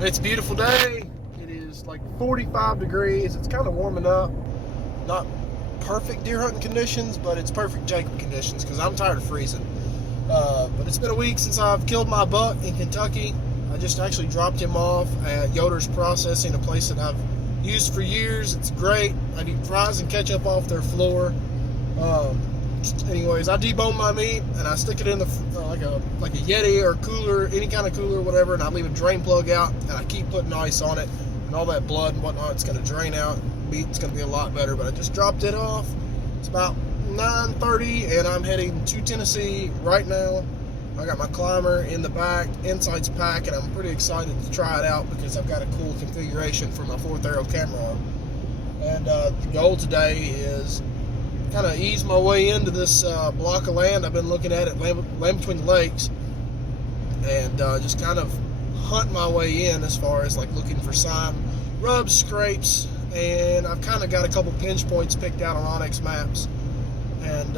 It's a beautiful day. It is like 45 degrees. It's kind of warming up. Not perfect deer hunting conditions, but it's perfect Jacob conditions because I'm tired of freezing. But it's been a week since I've killed my buck in Kentucky. I just actually dropped him off at Yoder's Processing, a place that I've used for years. It's great. I do fries and ketchup off their floor. Anyways, I debone my meat and I stick it in the like a Yeti or cooler, any kind of cooler, whatever, and I leave a drain plug out and I keep putting ice on it, and all that blood and whatnot, it's going to drain out. Meat's going to be a lot better. But I just dropped it off. It's about 9:30 and I'm heading to Tennessee right now. I got my climber in the back, inside's pack, and I'm pretty excited to try it out because I've got a cool configuration for my 4th arrow camera arm. And the goal today is kind of ease my way into this block of land. I've been looking at it, land between the lakes, and just kind of hunt my way in as far as like looking for sign, rubs, scrapes, and I've kind of got a couple pinch points picked out on Onyx maps, and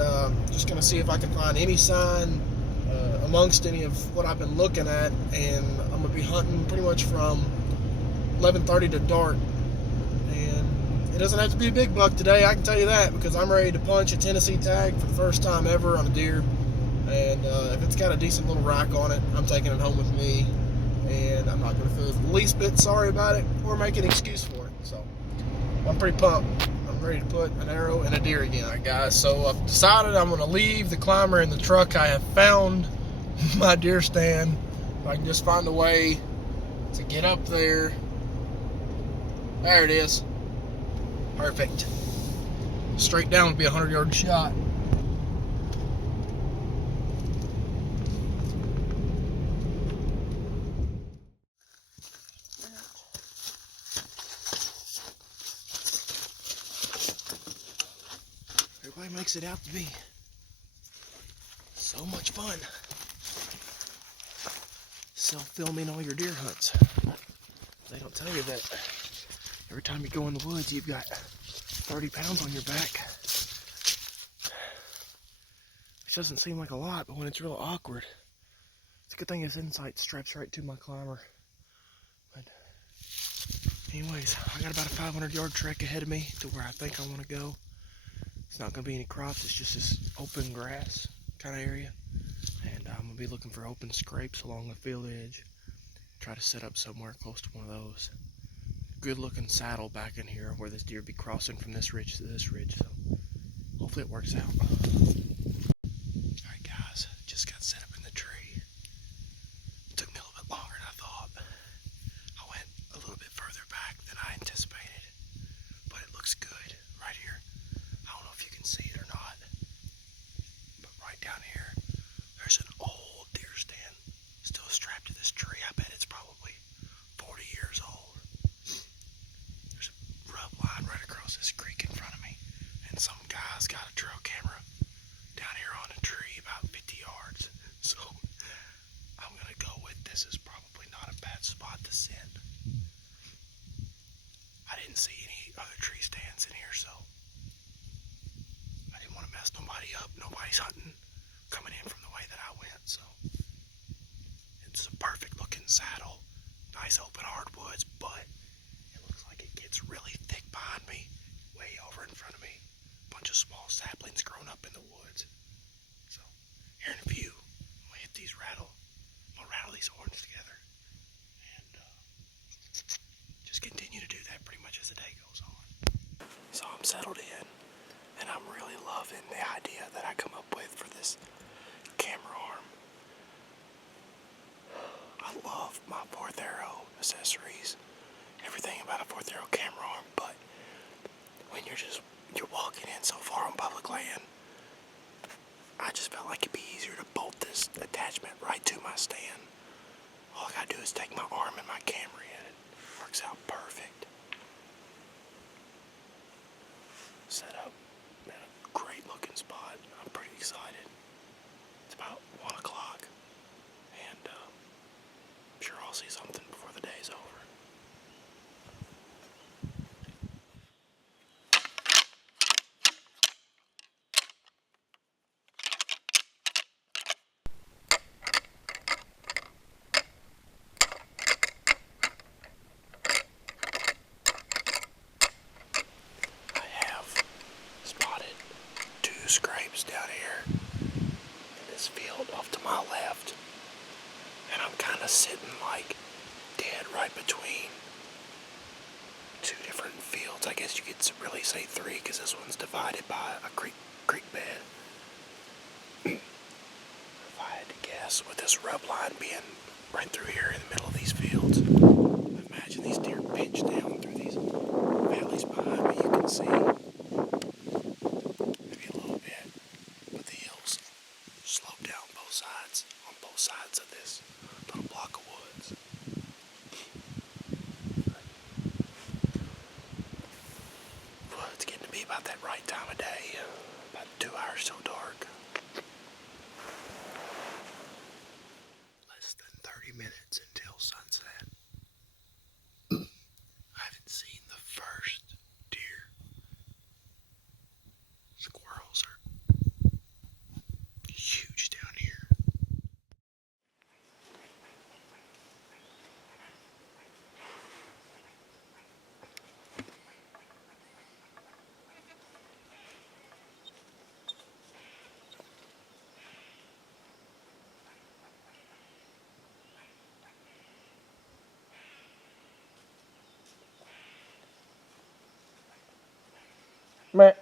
just going to see if I can find any sign amongst any of what I've been looking at. And I'm going to be hunting pretty much from 11:30 to dark. It doesn't have to be a big buck today, I can tell you that, because I'm ready to punch a Tennessee tag for the first time ever on a deer. And if it's got a decent little rack on it, I'm taking it home with me, and I'm not going to feel the least bit sorry about it or make an excuse for it. So I'm pretty pumped. I'm ready to put an arrow in a deer again. All right, guys, so I've decided I'm going to leave the climber in the truck. I have found my deer stand. If I can just find a way to get up there. There it is. Perfect. Straight down would be a 100-yard shot. Everybody makes it out to be so much fun. Self-filming all your deer hunts. They don't tell you that every time you go in the woods, you've got 30 pounds on your back. Which doesn't seem like a lot, but when it's real awkward. It's a good thing this insight straps right to my climber. But anyways, I got about a 500-yard trek ahead of me to where I think I want to go. It's not going to be any crops, it's just this open grass kind of area. And I'm going to be looking for open scrapes along the field edge. Try to set up somewhere close to one of those. Good looking saddle back in here where this deer be crossing from this ridge to this ridge, so hopefully it works out. Alright guys, just got set up in the tree. It took me a little bit longer than I thought. I went a little bit further back than I anticipated, but it looks good right here. I don't know if you can see it or not, but right down here there's an old deer stand still strapped to this tree. I bet it's probably 40 years old. Line right across this creek in front of me, and some guy's got a trail camera down here on a tree about 50 yards. So I'm gonna go with this is probably not a bad spot to sit. I didn't see any other tree stands in here, so I didn't want to mess nobody up. Nobody's hunting coming in from the way that I went, so it's a perfect looking saddle, nice open hardwoods, but it's really thick behind me, way over in front of me. Bunch of small saplings grown up in the woods. So, here in a few, I'm gonna hit these I'm gonna rattle these horns together. And just continue to do that pretty much as the day goes on. So I'm settled in, and I'm really loving the idea that I come up with for this camera arm. I love my 4th arrow accessories. Everything about a 4th arrow camera arm, but when you're walking in so far on public land, I just felt like it'd be easier to bolt this attachment right to my stand. All I gotta do is take my arm and my camera in. It works out perfect. Set up in a great looking spot. I'm pretty excited. It's about 1 o'clock, and I'm sure I'll see something before the day's over. was sitting like dead right between two different fields. I guess you could really say three, because this one's divided by a creek bed. If I had to guess, with this rub line being right through here in the middle of these fields, imagine these deer pinch down through these valleys behind me. You can see maybe a little bit, but the hills slope down on both sides of this little block of woods. Well, it's getting to be about that right time of day. About 2 hours till dark. Less than 30 minutes until sunset. I haven't seen the first deer. Squirrels are huge down here. Meh.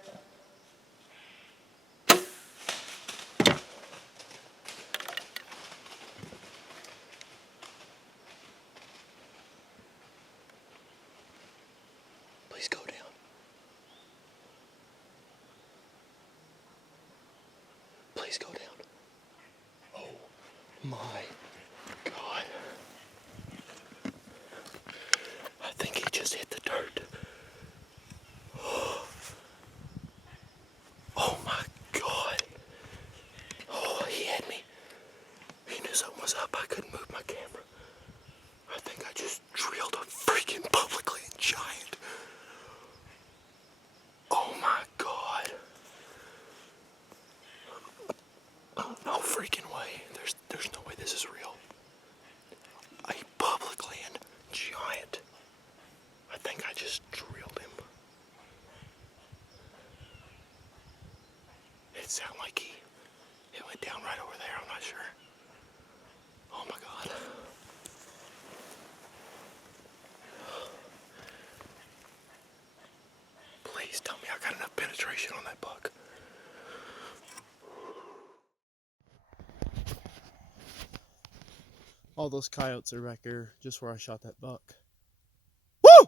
Please go down. Please go down. Oh my God. I think he just hit the dirt. Oh my God. Oh, he had me. He knew something was up. I couldn't move my camera. I think I just drilled a freaking publicly giant. Oh my God. No freaking way. There's no way this is real. A public land giant. I think I just drilled him. It sounded like it went down right over there. I'm not sure. Oh my God. Please tell me I got enough penetration on that buck. All those coyotes are back there just where I shot that buck. Woo!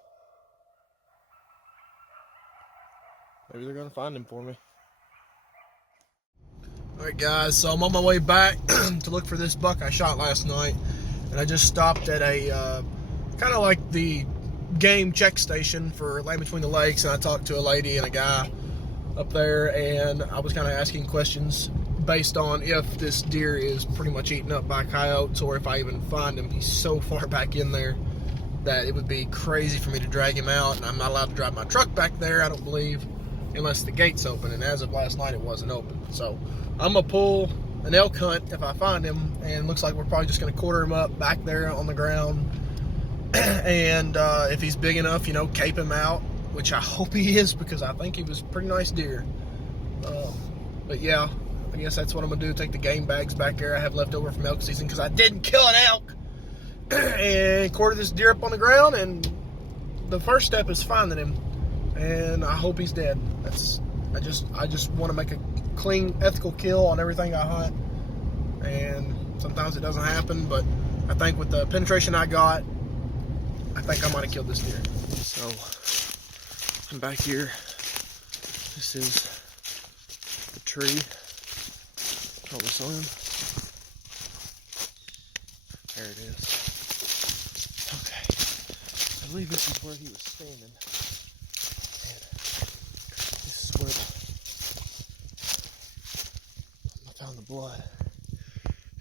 Maybe they're gonna find him for me. Alright guys, so I'm on my way back to look for this buck I shot last night. And I just stopped at a kind of like the game check station for Land Between the Lakes, and I talked to a lady and a guy up there, and I was kind of asking questions based on if this deer is pretty much eaten up by coyotes, or if I even find him. He's so far back in there that it would be crazy for me to drag him out, and I'm not allowed to drive my truck back there, I don't believe, unless the gate's open, and as of last night it wasn't open. So I'm gonna pull an elk hunt if I find him, and looks like we're probably just gonna quarter him up back there on the ground. And if he's big enough, you know, cape him out, which I hope he is, because I think he was a pretty nice deer. But yeah, I guess that's what I'm gonna do. Take the game bags back there I have left over from elk season, because I didn't kill an elk, and quarter this deer up on the ground. And the first step is finding him, and I hope he's dead. I just want to make a clean, ethical kill on everything I hunt, and sometimes it doesn't happen. But I think with the penetration I got, I think I might have killed this deer. So I'm back here. This is the tree. All the sun. There it is. Okay. I believe this is where he was standing. And this is where I found the blood.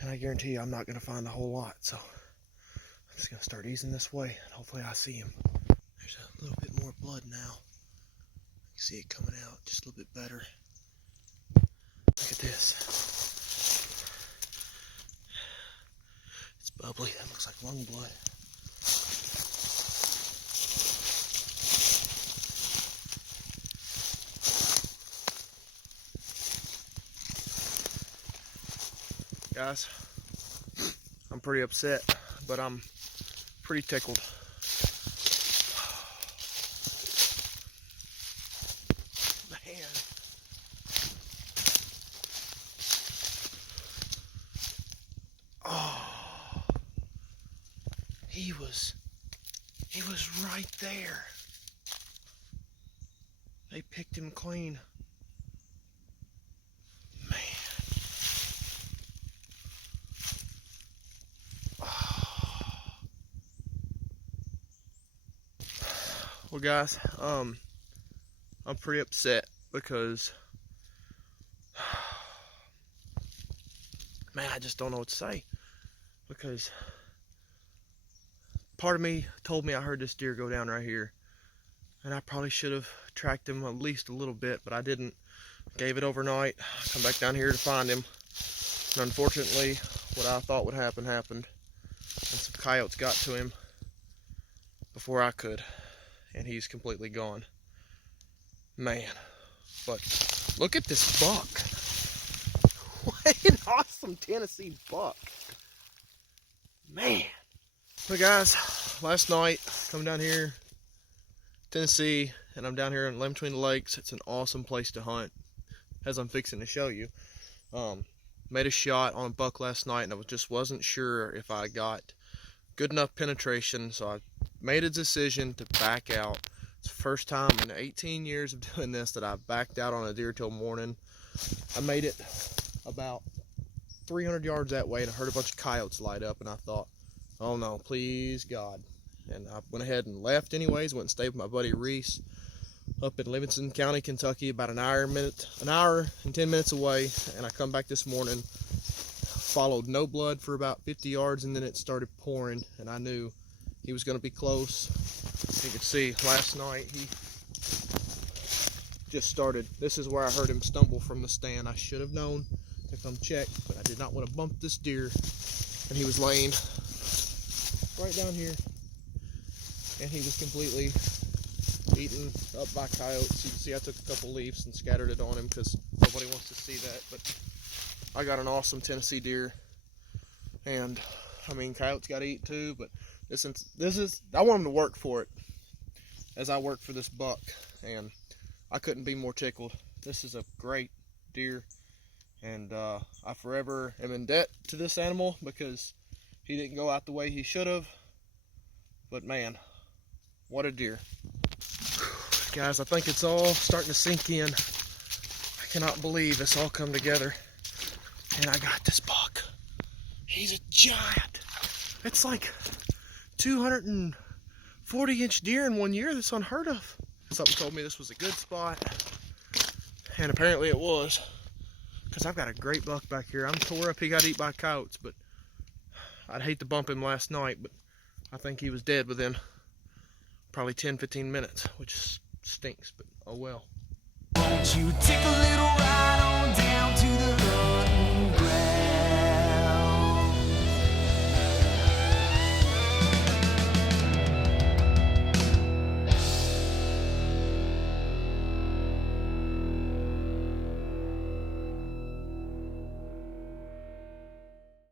And I guarantee you I'm not going to find a whole lot. So I'm just going to start easing this way, and hopefully I see him. There's a little bit more blood now. You can see it coming out just a little bit better. Look at this. It's bubbly. That looks like lung blood. Guys, I'm pretty upset but I'm pretty tickled. Man. Oh, he was right there. They picked him clean. Man. Oh. Well, guys, I'm pretty upset because, man, I just don't know what to say. Because part of me told me I heard this deer go down right here, and I probably should have tracked him at least a little bit, but I didn't. Gave it overnight, come back down here to find him, and unfortunately what I thought would happen happened, and some coyotes got to him before I could, and he's completely gone. Man, but look at this buck. What an awesome Tennessee buck. Man. So guys, last night, come down here, Tennessee, and I'm down here in Between the Lakes. It's an awesome place to hunt, as I'm fixing to show you. Made a shot on a buck last night, and I just wasn't sure if I got good enough penetration, so I made a decision to back out. It's the first time in 18 years of doing this that I backed out on a deer till morning. I made it about 300 yards that way, and I heard a bunch of coyotes light up, and I thought, oh no, please God. And I went ahead and left anyways, went and stayed with my buddy Reese up in Livingston County, Kentucky, about an hour and 10 minutes away. And I come back this morning, followed no blood for about 50 yards, and then it started pouring, and I knew he was going to be close. You can see last night he just started. This is where I heard him stumble from the stand. I should have known to come check, but I did not want to bump this deer, and he was laying right down here, and he was completely eaten up by coyotes. You can see I took a couple leaves and scattered it on him because nobody wants to see that, but I got an awesome Tennessee deer, and I mean, coyotes got to eat too, but this is, I want them to work for it as I work for this buck, and I couldn't be more tickled. This is a great deer, and I forever am in debt to this animal because he didn't go out the way he should have. But man, what a deer. Guys, I think it's all starting to sink in. I cannot believe it's all come together. And I got this buck. He's a giant. It's like 240-inch deer in 1 year. That's unheard of. Something told me this was a good spot. And apparently it was. Because I've got a great buck back here. I'm tore up he got eaten by coyotes, but I'd hate to bump him last night, but I think he was dead within probably 10-15 minutes, which stinks, but oh well. Won't you tickle